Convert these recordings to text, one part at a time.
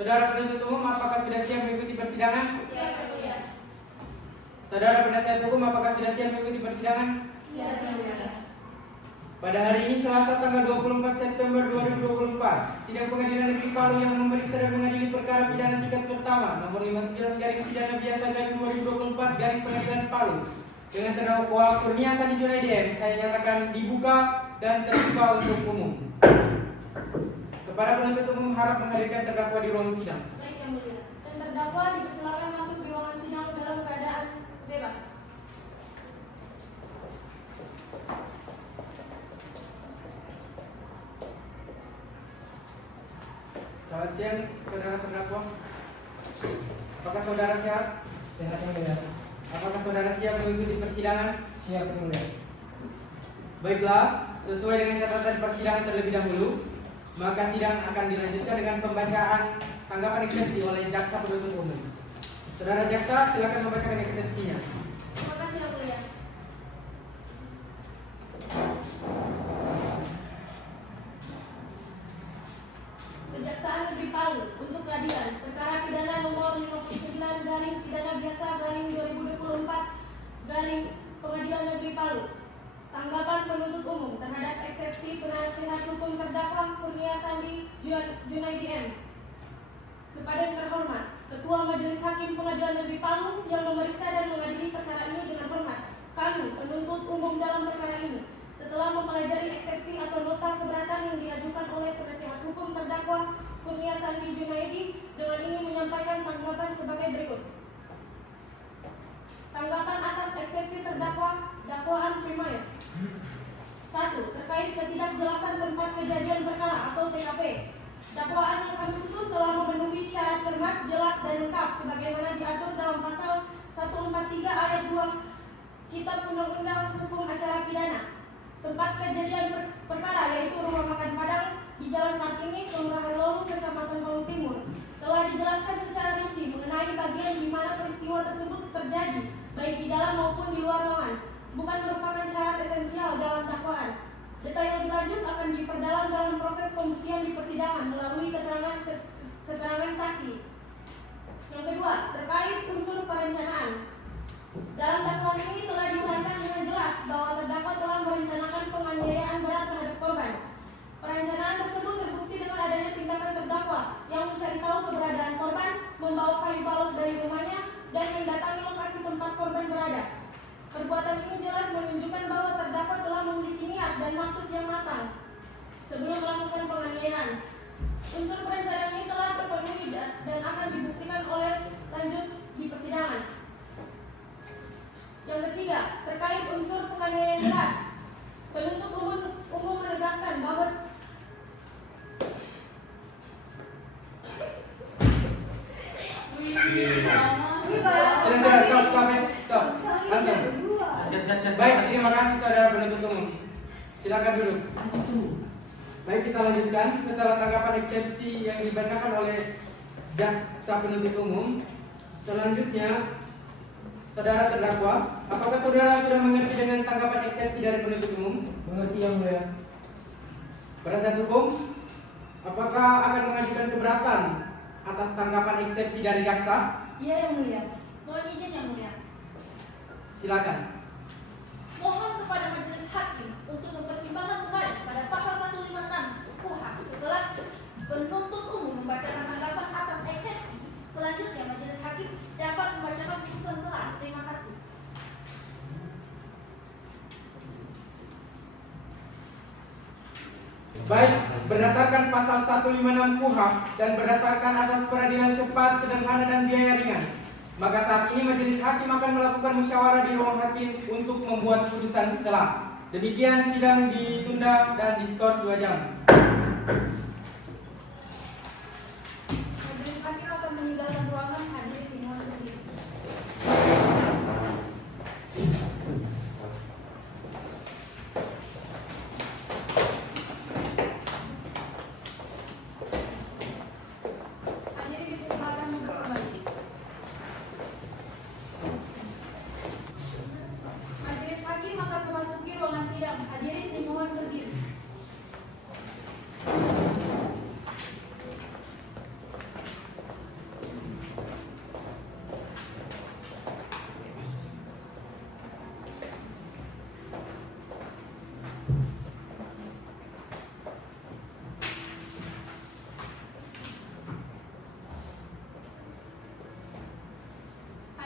Saudara penuntut umum, apakah sudah siap mengikuti persidangan? Siap, Mulia. Saudara penasihat hukum, apakah sudah siap mengikuti persidangan? Siap, Mulia. Pada hari ini Selasa tanggal 24 September 2024, sidang Pengadilan Negeri Palu yang memeriksa dan mengadili perkara pidana tingkat pertama nomor 59 garing pidana biasa garing 2024 garing Pengadilan Palu dengan terdakwa Kurnia Sandi Junaidi M, saya nyatakan dibuka dan terbuka untuk umum. Kepada penuntut umum harap menghadirkan terdakwa di ruang sidang. Baik, Yang Mulia. Dan terdakwa dipersilakan masuk di ruangan sidang dalam keadaan bebas. Selamat siang, saudara terdakwa. Apakah saudara sehat? Sehat yang mulia. Apakah saudara siap mengikuti persidangan? Siap yang mulia. Baiklah, sesuai dengan catatan persidangan terlebih dahulu, maka sidang akan dilanjutkan dengan pembacaan tanggapan eksepsi oleh jaksa penuntut umum. Saudara jaksa, silakan membacakan eksepsinya. Terima kasih, Yang Mulia. Kejaksaan Negeri Palu untuk keadilan perkara pidana nomor 59 garing pidana biasa garing 2024 garing Pengadilan Negeri Palu. Tanggapan penuntut umum terhadap eksepsi penasihat hukum terdakwa Kurnia Sandi Junaidi M. Kepada yang terhormat Ketua Majelis Hakim Pengadilan Negeri Palu yang memeriksa dan mengadili perkara ini dengan hormat, kami penuntut umum dalam perkara ini setelah mempelajari eksepsi atau nota keberatan yang diajukan oleh penasihat hukum terdakwa Kurnia Sandi Junaidi dengan ini menyampaikan tanggapan sebagai berikut. Tanggapan atas eksepsi terdakwa dakwaan primer. 1. Terkait ketidakjelasan tempat kejadian perkara atau TKP. Dakwaan yang kami susun telah memenuhi syarat cermat, jelas, dan lengkap sebagaimana diatur dalam pasal 143 ayat 2 Kitab Undang-Undang Hukum Acara Pidana. Tempat kejadian perkara yaitu rumah makan Padang di Jalan Kartini, Kelurahan Lolu, Kecamatan Palu Timur, telah dijelaskan secara rinci mengenai bagian di mana peristiwa tersebut terjadi, baik di dalam maupun di luar ruangan, bukan merupakan syarat esensial dalam dakwaan. Detail lebih lanjut akan diperdalam dalam proses pembuktian di persidangan melalui keterangan saksi. Yang kedua, terkait unsur perencanaan. Dalam dakwaan ini telah diuraikan dengan jelas bahwa terdakwa telah merencanakan penganiayaan berat terhadap korban. Perencanaan tersebut terbukti dengan adanya tindakan terdakwa yang mencari tahu keberadaan korban, membawa kayu balok dari rumahnya, dan mendatangi lokasi tempat korban berada. Perbuatan ini jelas menunjukkan bahwa terdakwa telah memiliki niat dan maksud yang matang sebelum melakukan penganiayaan. Unsur perencanaan ini telah terpenuhi dan akan dibuktikan oleh lanjut di persidangan. Yang ketiga, terkait unsur penganiayaan berat, penuntut umum menegaskan bahwa Stop. Langsung. Baik, terima kasih saudara penuntut umum. Silakan duduk. Baik, kita lanjutkan setelah tanggapan eksepsi yang dibacakan oleh jaksa penuntut umum. Selanjutnya, saudara terdakwa, apakah saudara sudah mengerti dengan tanggapan eksepsi dari penuntut umum? Mengerti yang mulia. Penasihat hukum, apakah akan mengajukan keberatan atas tanggapan eksepsi dari jaksa? Iya, Yang Mulia. Mohon izin, Yang Mulia. Silakan. Mohon kepada majelis hakim untuk mempertimbangkan kembali pada pasal 156 KUHP setelah penuntut umum membacakan tanggapan atas eksepsi. Selanjutnya majelis hakim dapat membacakan putusan selah. Terima kasih. Baik, berdasarkan pasal 156 KUHP dan berdasarkan asas peradilan cepat, sederhana, dan biaya ringan, maka saat ini majelis hakim akan melakukan musyawarah di ruang hakim untuk membuat putusan selah. Demikian sidang ditunda dan diskors 2 jam. Majelis hakim akan meninggalkan ruangan. Hadirin dimohon berdiri. Hadirin dipersilakan untuk kembali. Majelis hakim akan memasuki ruangan sidang. Hadirin dimohon berdiri.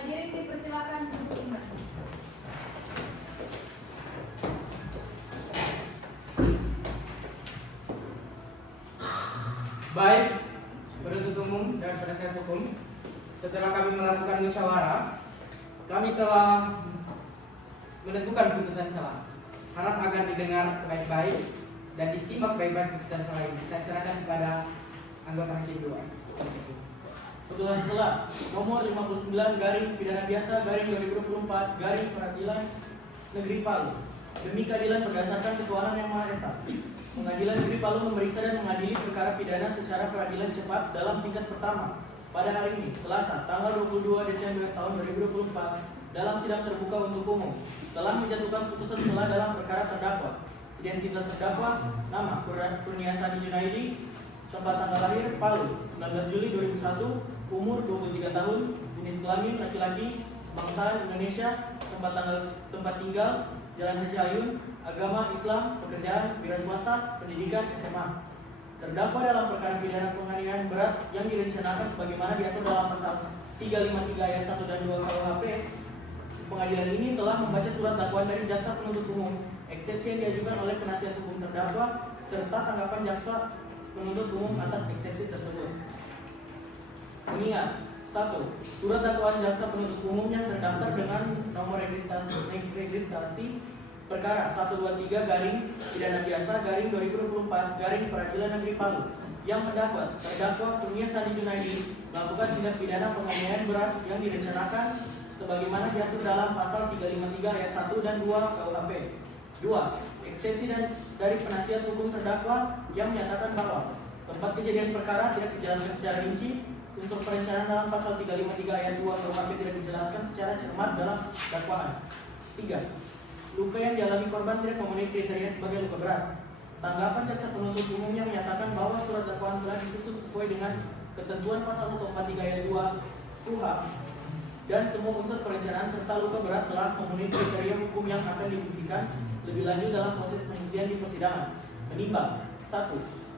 Hadirin dipersilakan untuk iman. Baik, penuntut umum dan penasihat hukum, setelah kami melakukan musyawarah, kami telah menentukan putusan salah. Harap agar didengar baik-baik dan disimak baik-baik putusan salah ini. Saya serahkan kepada anggota hakim dua. Putusan salah nomor 59 garing pidana biasa garing 2024 garing Peradilan Negeri Palu. Demi keadilan berdasarkan ketuhanan yang Maha Esa, Pengadilan Negeri Palu memeriksa dan mengadili perkara pidana secara peradilan cepat dalam tingkat pertama pada hari ini, Selasa, tanggal 22 Desember tahun 2024, dalam sidang terbuka untuk umum, telah menjatuhkan putusan salah dalam perkara terdakwa. Identitas terdakwa, nama Kurniasani Junaidi, tempat tanggal lahir Palu, 19 Juli 2001, umur 23 tahun, jenis kelamin laki-laki, bangsa Indonesia, tempat tinggal Jalan Haji Ayun, agama Islam, pekerjaan wira swasta, pendidikan SMA. Terdakwa dalam perkara pidana penganiayaan berat yang direncanakan sebagaimana diatur dalam pasal 353 ayat 1 dan 2 KUHP. Pengadilan ini telah membaca surat dakwaan dari jaksa penuntut umum, eksepsi yang diajukan oleh penasihat hukum terdakwa, serta tanggapan jaksa penuntut umum atas eksepsi tersebut. Mengingat 1. Surat dakwaan jaksa penuntut umum yang terdaftar dengan nomor registrasi perkara 123 garing pidana biasa garing 2024 garing Peradilan Negeri Palu yang mendakwa terdakwa Kurniasani Junaidi melakukan tindak pidana penganiayaan berat yang direncanakan sebagaimana diatur dalam pasal 353 ayat 1 dan 2 KUHP. 2. Eksepsi dari penasihat hukum terdakwa yang menyatakan bahwa tempat kejadian perkara tidak dijelaskan secara rinci. Unsur perencanaan dalam pasal 353 ayat 2 KUHP tidak dijelaskan secara cermat dalam dakwaan. 3. Luka yang dialami korban tidak memenuhi kriteria sebagai luka berat. Tanggapan jaksa penuntut umum yang menyatakan bahwa surat dakwaan telah disusun sesuai dengan ketentuan pasal 143 ayat 2 KUHP dan semua unsur perencanaan serta luka berat telah memenuhi kriteria hukum yang akan dibuktikan lebih lanjut dalam proses pembuktian di persidangan. Menimbang 1.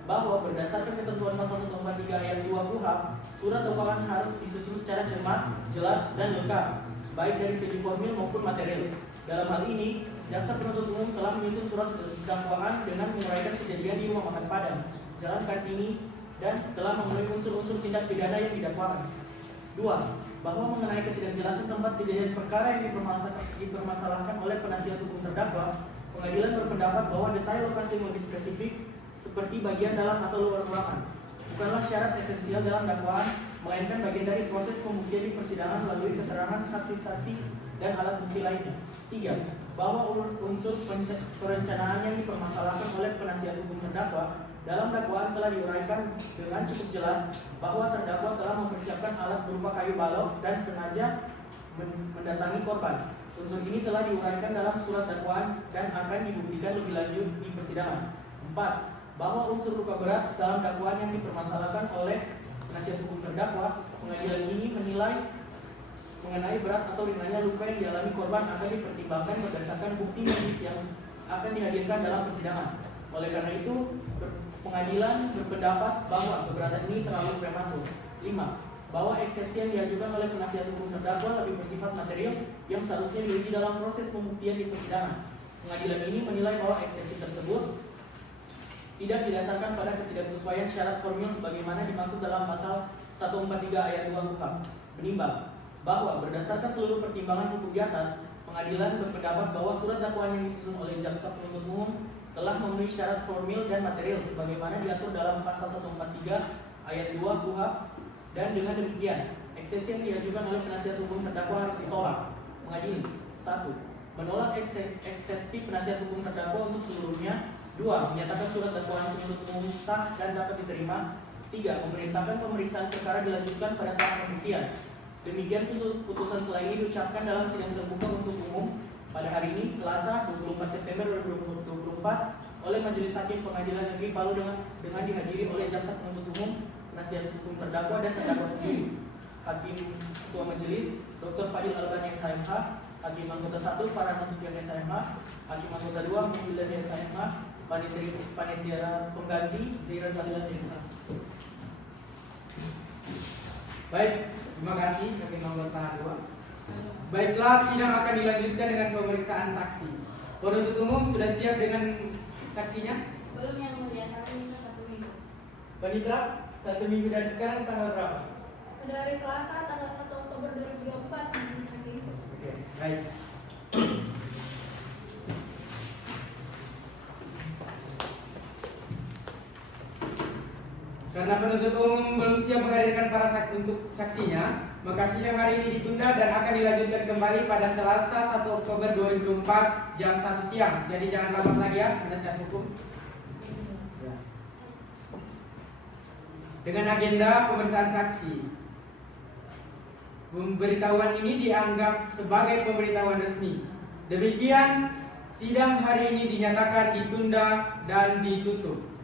Bahwa berdasarkan ketentuan pasal 143 ayat 2 KUHP, surat dakwaan harus disusun secara cermat, jelas, dan lengkap, baik dari segi formil maupun material. Dalam hal ini, jaksa penuntut umum telah menyusun surat dakwaan dengan menguraikan kejadian di rumah makan Padang, Jalan Kartini, dan telah memenuhi unsur-unsur tindak pidana yang didakwakan. 2. Bahwa mengenai ketidakjelasan tempat kejadian perkara yang dipermasalahkan oleh penasihat hukum terdakwa, pengadilan berpendapat bahwa detail lokasi yang lebih spesifik seperti bagian dalam atau luar ruangan bukanlah syarat esensial dalam dakwaan, melainkan bagian dari proses pembuktian di persidangan melalui keterangan saksi-saksi dan alat bukti lainnya. 3. Bahwa unsur perencanaan yang dipermasalahkan oleh penasihat hukum terdakwa dalam dakwaan telah diuraikan dengan cukup jelas bahwa terdakwa telah mempersiapkan alat berupa kayu balok dan sengaja mendatangi korban. Unsur ini telah diuraikan dalam surat dakwaan dan akan dibuktikan lebih lanjut di persidangan. 4. Bahwa unsur luka berat dalam dakwaan yang dipermasalahkan oleh penasihat hukum terdakwa, pengadilan ini menilai mengenai berat atau ringannya luka yang dialami korban akan dipertimbangkan berdasarkan bukti medis yang akan dihadirkan dalam persidangan. Oleh karena itu, pengadilan berpendapat bahwa keberatan ini terlalu prematur. 5. Bahwa eksepsi yang diajukan oleh penasihat hukum terdakwa lebih bersifat material yang seharusnya diuji dalam proses pembuktian di persidangan. Pengadilan ini menilai bahwa eksepsi tersebut tidak didasarkan pada ketidaksesuaian syarat formil sebagaimana dimaksud dalam pasal 143 ayat 2 KUHP. Menimbang bahwa berdasarkan seluruh pertimbangan hukum di atas, pengadilan berpendapat bahwa surat dakwaan yang disusun oleh jaksa penuntut umum telah memenuhi syarat formil dan material sebagaimana diatur dalam pasal 143 ayat 2 KUHP, dan dengan demikian eksepsi yang diajukan oleh penasihat hukum terdakwa harus ditolak. Mengadili 1. Menolak eksepsi penasihat hukum terdakwa untuk seluruhnya. 2. Menyatakan surat dakwaan penuntut umum sah dan dapat diterima. 3. Memerintahkan pemeriksaan perkara dilanjutkan pada tahap pembuktian. Demikian putusan setelah ini diucapkan dalam sidang terbuka untuk umum pada hari ini, Selasa 24 September 2024 oleh Majelis Hakim Pengadilan Negeri Palu dengan dihadiri oleh jaksa penuntut umum, penasihat hukum terdakwa, dan terdakwa sendiri. Hakim Ketua Majelis Dr. Fadil Albani SHMH, Hakim Anggota 1 Farhan Nasution SHMH, Hakim Anggota 2 Muhyiddin SHMH, Panitia Pengganti Zaira Zalilan SH. Baik, terima kasih Hakim Anggota 2. Baiklah, sidang akan dilanjutkan dengan pemeriksaan saksi. Penuntut umum sudah siap dengan saksinya? Belum yang mulia, kami minta 1 minggu. Panitra, 1 minggu dari sekarang tanggal berapa? Pada hari Selasa tanggal 1 Oktober 2024 majelis hakim. Oke, baik. Karena penuntut umum belum siap menghadirkan para saksi untuk saksinya, maka sidang hari ini ditunda dan akan dilanjutkan kembali pada Selasa 1 Oktober 2024 jam 1 siang. Jadi jangan lama lagi ya, penasihat hukum. Ya. Dengan agenda pemeriksaan saksi. Pemberitahuan ini dianggap sebagai pemberitahuan resmi. Demikian sidang hari ini dinyatakan ditunda dan ditutup.